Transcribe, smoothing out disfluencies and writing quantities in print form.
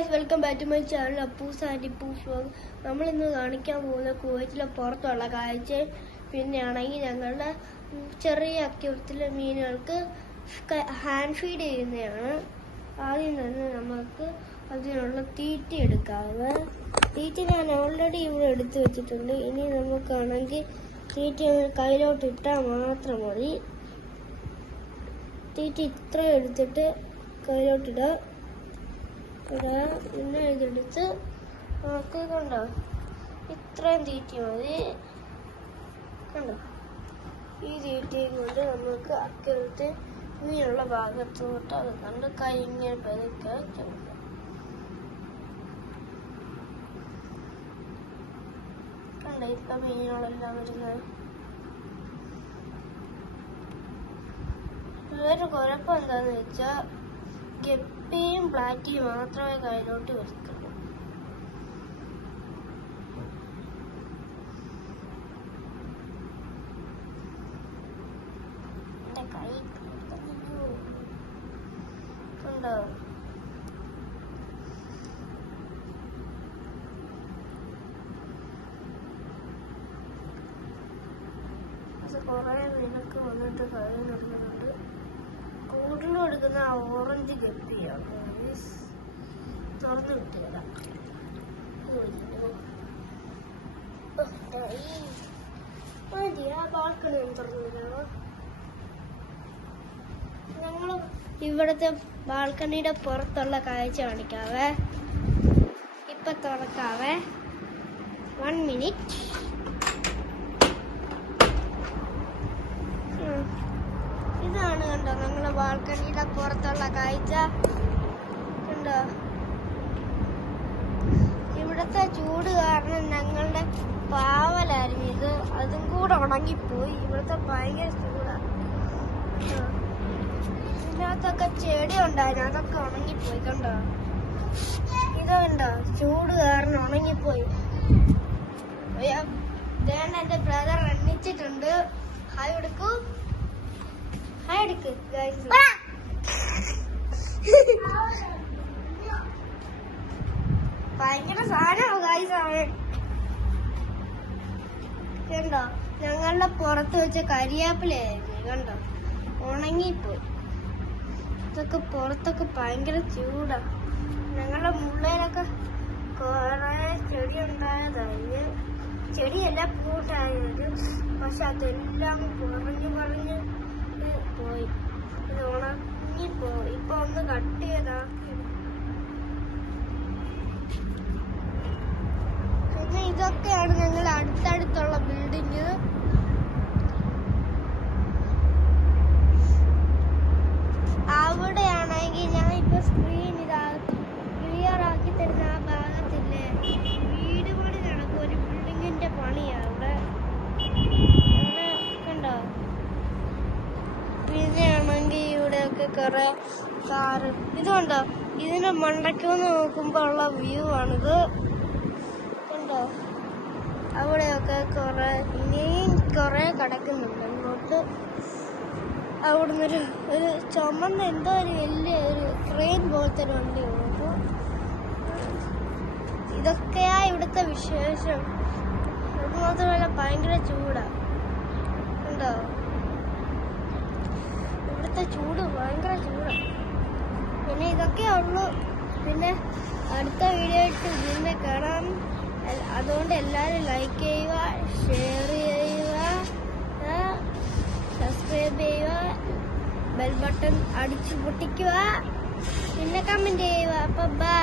Guys, welcome back to my channel Appus and Ippus vlog. നമ്മൾ ഇന്ന് കാണിക്കാൻ പോകുന്ന കുവൈറ്റിലെ പുറത്തുള്ള കാഴ്ച പിന്നെയാണെങ്കിൽ ഞങ്ങളുടെ ചെറിയ അക്യൂറത്തിലെ മീനുകൾക്ക് ഹാൻഡ് ഫീഡ് ചെയ്യുന്നതാണ്. ആദ്യം തന്നെ നമുക്ക് അതിനുള്ള തീറ്റ എടുക്കാവുന്ന തീറ്റ ഞാൻ ഓൾറെഡി ഇവിടെ എടുത്തു വെച്ചിട്ടുണ്ട്. ഇനി നമുക്കാണെങ്കിൽ തീറ്റ കയ്യിലോട്ട് ഇട്ടാൽ മാത്രം മതി. തീറ്റ ഇത്ര എടുത്തിട്ട് കയ്യിലോട്ടിടുക. പിന്നെ ഇതെടുത്ത് നമുക്ക് കണ്ടോ, ഇത്രയും തീറ്റ മതി. കണ്ടോ, ഈ തീറ്റയും കൊണ്ട് നമുക്ക് അക്കരത്ത് ഇങ്ങനെയുള്ള ഭാഗത്തോട്ട് അത് കണ്ട് കൈ ഇങ്ങനെ പതുക്കെ വെക്കണം. കണ്ടോ, ഇപ്പൊ മീനുകളെല്ലാം വരുന്നത്. വേറെ കുഴപ്പം എന്താന്ന് വെച്ചാ ഗപ്പിയും ബ്ലാറ്റിയും മാത്രമേ കയ്യിലോട്ട് വരത്തുള്ളൂ. എന്റെ കൈ ഉണ്ടോ? അത് കുറെ നിനക്ക് വന്നിട്ട് കാര്യം നടക്കുന്നുണ്ട്. കൂടുതലും എടുക്കുന്ന ആ ഓറഞ്ച് ഗപ്പിയാണ്. തുറന്നു വിട്ടുതരാം. ആ ബാൽക്കണി ഒന്ന് തുറന്നു വിടാമോ? ഞങ്ങൾ ഇവിടുത്തെ ബാൽക്കണിയുടെ പുറത്തുള്ള കാഴ്ച കാണിക്കാവേ. ഇപ്പൊ തുറക്കാവേ. 1 minute. ഇതാണ് കണ്ടോ ഞങ്ങളുടെ ബാൽക്കണിയുടെ പുറത്തുള്ള കാഴ്ച. കണ്ടോ, ഇവിടുത്തെ ചൂട് കാരണം ഞങ്ങളുടെ പാവലായിരുന്നു ഇത്, അതും കൂടെ ഉണങ്ങിപ്പോയി. ഇവിടുത്തെ ഭയങ്കര ചൂടാണ്. ഇതിനകത്തൊക്കെ ചെടി ഉണ്ടായിരുന്നു, അതൊക്കെ ഉണങ്ങിപ്പോയി. കണ്ടോ, ഇത് കണ്ടോ, ചൂട് കാരണം ഉണങ്ങിപ്പോയി. എന്റെ ബ്രദർ എണ്ണിച്ചിട്ടുണ്ട്. ഹായ് എടുക്കൂ. ഭയങ്കര സാധനമാണ് ഗൈസ്. കണ്ടോ, ഞങ്ങളുടെ പുറത്ത് വെച്ച കരിയാപ്പിലായിരുന്നു. കണ്ടോ, ഉണങ്ങിപ്പോയി. ഇതൊക്കെ പുറത്തൊക്കെ ഭയങ്കര ചൂടാ. ഞങ്ങളുടെ മുള്ളയിലൊക്കെ കുറെ ചെടി ഉണ്ടായതായി. ചെടിയല്ല, പൂട്ടായത്. പക്ഷെ അതെല്ലാം കുറഞ്ഞു പോയി. ഇത് ഉണങ്ങിപ്പോയി. ഇപ്പൊ ഒന്ന് കട്ട് ചെയ്താ. പിന്നെ ഇതൊക്കെയാണ് ഞങ്ങൾ അടുത്തടുത്തുള്ള ബിൽഡിങ്. അവിടെയാണെങ്കിൽ ഞാൻ ഇപ്പൊ സ്ക്രീൻ ക്ലിയർ ആക്കി തരുന്ന ആ ഭാഗത്തില്ലേ, വീട് പണി നടക്കും. ഒരു ബിൽഡിങ്ങിന്റെ പണിയാണ് അവിടെ. പിന്നെയാണെങ്കിൽ ഇവിടെയൊക്കെ കുറെ കാറ്. ഇതുകൊണ്ടോ, ഇതിന്റെ മണ്ടയ്ക്കൊന്ന് നോക്കുമ്പോ ഉള്ള വ്യൂ ആണിത്. കണ്ടോ, അവിടെയൊക്കെ കുറെ ഇനിയും കുറെ കിടക്കുന്നുണ്ട് ഇങ്ങോട്ട്. അവിടുന്ന് ഒരു ചുമന്ന എന്തോ ഒരു വലിയ ഒരു ട്രെയിൻ പോലത്തെ ഒരു വണ്ടി പോകും. ഇതൊക്കെയാ ഇവിടുത്തെ വിശേഷം. അത് മാത്രമല്ല ഭയങ്കര ചൂടാ. കണ്ടോ, ഇവിടുത്തെ ചൂട് ഭയങ്കര ചൂടാണ്. പിന്നെ ഇതൊക്കെ ഉള്ളു. പിന്നെ അടുത്ത വീഡിയോ ആയിട്ട് ഇതിനെ കാണാം. അതുകൊണ്ട് എല്ലാവരും ലൈക്ക് ചെയ്യുക, ഷെയർ ചെയ്യുക, സബ്സ്ക്രൈബ് ചെയ്യുക, ബെൽ ബട്ടൺ അടിച്ചു പൊട്ടിക്കുക, പിന്നെ കമന്റ് ചെയ്യുക. അപ്പൊ ബൈ.